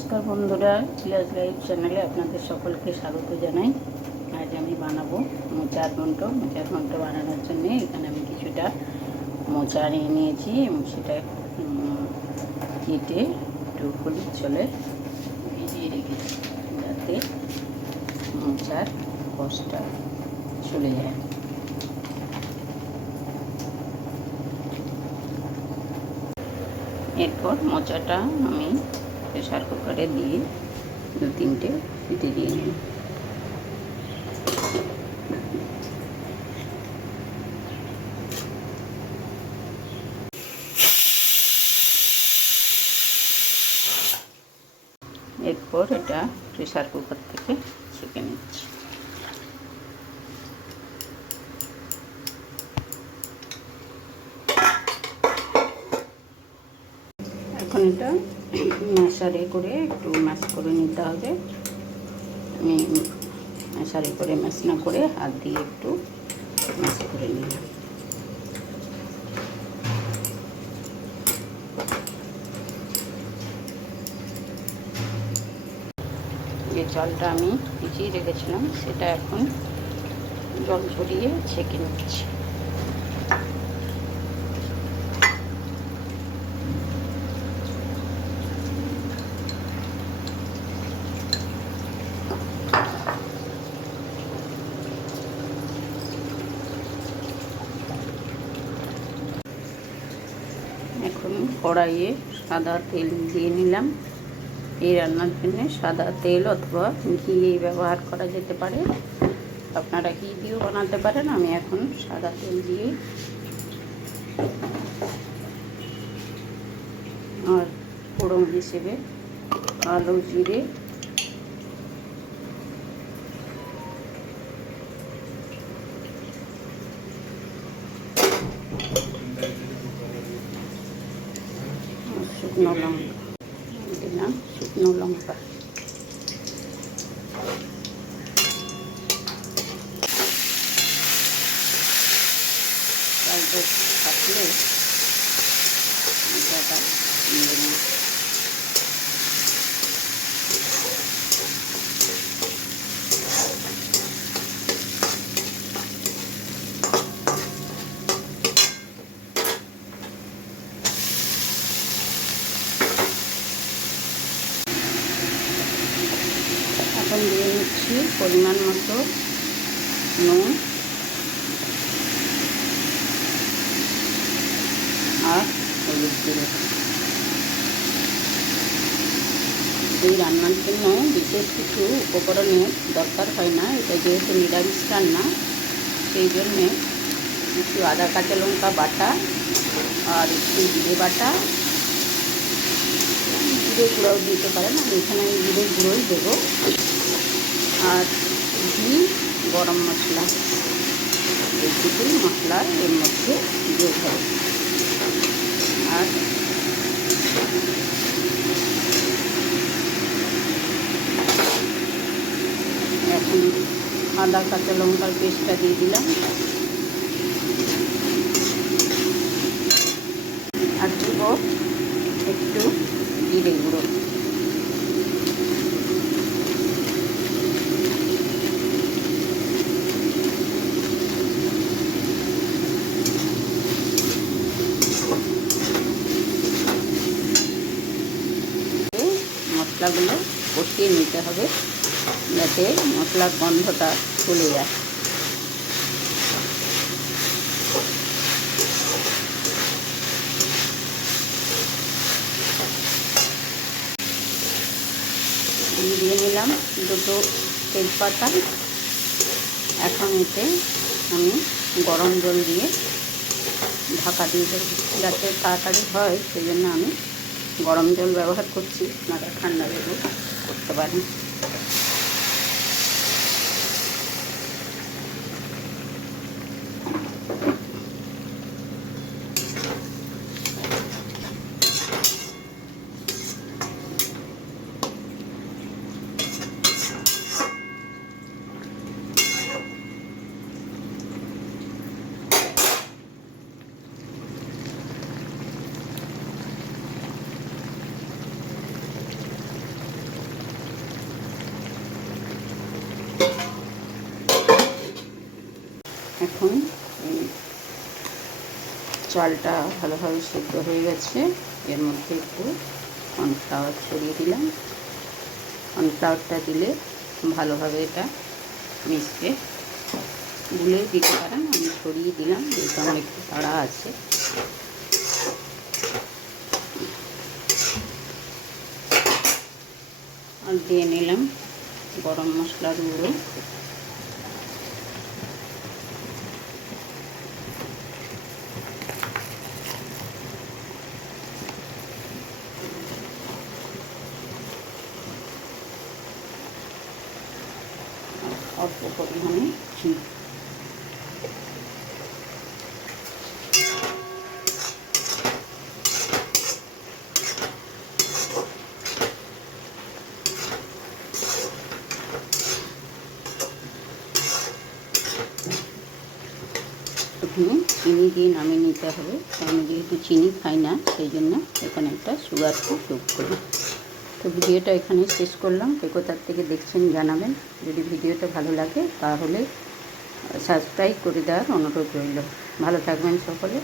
নমস্কার বন্ধুরা চিলাস লাইভ চ্যানেলে আপনাদের সকলকে স্বাগত জানাই। আজ আমি বানাবো মোচার ঘন্ট। মোচার ঘন্ট বানানোর জন্য এখানে আমি কিছুটা মোচা নিয়ে নিয়েছি এবং সেটা কেটে একটু হলুদ জলে ভিজিয়ে রেখেছি যাতে মোচার রসটা চলে যায়। এরপর মোচাটা আমি প্রেশার কুকারে দিয়ে দু তিনটে সিটি দিয়ে নিন এরপর এটা প্রেশার কুকার থেকে ছেঁকে নিচ্ছি এখন এটা ম্যাশারে করে একটু ম্যাশ করে নিতে হবে। আমি সারি করে ম্যাশ না করে হাত দিয়ে একটু ম্যাশ করে নিলাম। যে জলটা আমি ভিজিয়ে রেখেছিলাম, সেটা এখন জল ঝরিয়ে ছেঁকে নিচ্ছি। এখন কড়াইয়ে সাদা তেল দিয়ে নিলাম। এই রান্নার জন্যে সাদা তেল অথবা ঘি ব্যবহার করা যেতে পারে। আপনারা ঘি দিয়েও বানাতে পারেন। আমি এখন সাদা তেল দিয়ে আর ফোড়ন হিসেবে আলু জিরে আর শুকনো লঙ্কা দিলাম শুকনো লঙ্কা অল্প থাকলে মশলাটা নিয়ে নিই এখন দিয়ে নিচ্ছি পরিমাণ মতো নুন আর হলুদ গুঁড়ো। এই রান্নার জন্য বিশেষ কিছু উপকরণের দরকার হয় না, এটা যেহেতু নিরামিষ রান্না, সেই জন্যে একটু আদা, কাঁচা লঙ্কা বাটা আর একটু জিরে বাটা। জিরে গুঁড়োও দিতে পারেন, আমি এখানে জিরে গুঁড়োই দেবো। আর ঘি, গরম মশলা। এইটুকুই মশলা এর মধ্যে যোগ হবে। আর এখন আদা, কাঁচা লঙ্কার পেস্টটা দিয়ে দিলাম আর দেবো একটু জিরে গুঁড়ো মশলাগুলো কষিয়ে নিতে হবে যাতে মশলার গন্ধটা চলে যায়। আমি দিয়ে নিলাম দুটো তেজপাতা। এখন এতে আমি গরম জল দিয়ে ঢাকা দিয়ে দেবো। যাতে তাড়াতাড়ি হয় সেই জন্য আমি গরম জল ব্যবহার করছি আপনারা ঠান্ডা জলও করতে পারেন এখন এই চালটা ভালোভাবে সেদ্ধ হয়ে গেছে। এর মধ্যে একটু কর্নফ্লাওয়ার ছড়িয়ে দিলাম। কর্নফ্লাওয়ারটা দিলে ভালোভাবে এটা মিশবে গুলে দিতে পারেন, আমি ছড়িয়ে দিলাম, যেহেতু আমার একটু তাড়া আছে। আর দিয়ে নিলাম গরম মশলার গুঁড়ো। অল্প পরিমাণে প্রথমে চিনি দিয়ে নামিয়ে নিতে হবে। আমি যেহেতু চিনি খাই না, সেই জন্য এখানে একটা সুগারকে যোগ করি। তো ভিডিওটা এখানেই শেষ করলাম। কে কোথার থেকে দেখছেন জানাবেন। যদি ভিডিওটা ভালো লাগে, তাহলে সাবস্ক্রাইব করে দেওয়ার অনুরোধ রইল। ভালো থাকবেন সকলে।